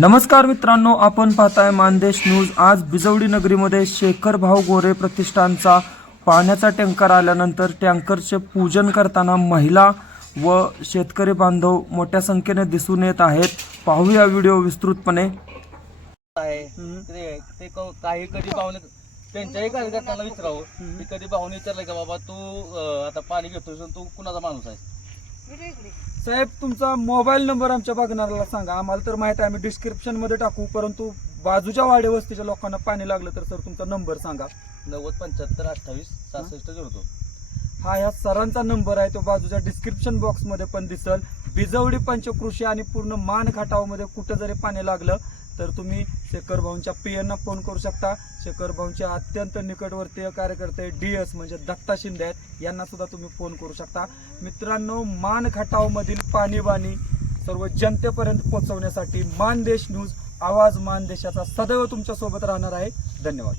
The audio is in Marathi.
नमस्कार मित्रांनो आपण पाहताय मानदेश न्यूज. आज बिजवडी नगरीमध्ये शेखर भाऊ गोरे प्रतिष्ठानचा पाण्याचा टँकर आल्यानंतर टँकरचे पूजन करताना महिला व शेतकरी बांधव मोठ्या संख्येने दिसून येत आहेत. पाहूया व्हिडिओ विस्तृतपणे. आहे. ते ते क- काही कधी पाहुणे त्यांच्याही कार्यकर्त्यांना विचारावं. की कधी पाहुणे विचारलं का बाबा तू अं, आता पाणी घेतोस आणि तू कुणाचा माणूस आहे साहेब तुमचा मोबाईल नंबर आमच्या बघणाऱ्याला सांगा. आम्हाला तर माहिती आहे आम्ही डिस्क्रिप्शनमध्ये टाकू परंतु बाजूच्या वाडे वस्तीच्या लोकांना पाणी लागलं तर सर तुमचा नंबर सांगा. नव्वद पंच्याहत्तर अठ्ठावीस सहासष्ट झिरो दोन. हा ह्या सरांचा नंबर आहे तो बाजूच्या डिस्क्रिप्शन बॉक्समध्ये पण दिसल. बिजवडी पंचकृषी आणि पूर्ण मानमध्ये कुठं जरी पाणी लागलं तर तुम्ही शेखर भाऊंच्या पीएनना फोन करू शकता. शेखर भाऊंचे अत्यंत निकटवर्तीय कार्यकर्ते डी एस म्हणजे दत्ता शिंदे आहेत. यांना सुद्धा तुम्ही फोन करू शकता. मित्रांनो मान मधील पाणीबाणी सर्व जनतेपर्यंत पोहोचवण्यासाठी मानदेश न्यूज आवाज मानदेशाचा सदैव तुमच्यासोबत राहणार आहे. धन्यवाद.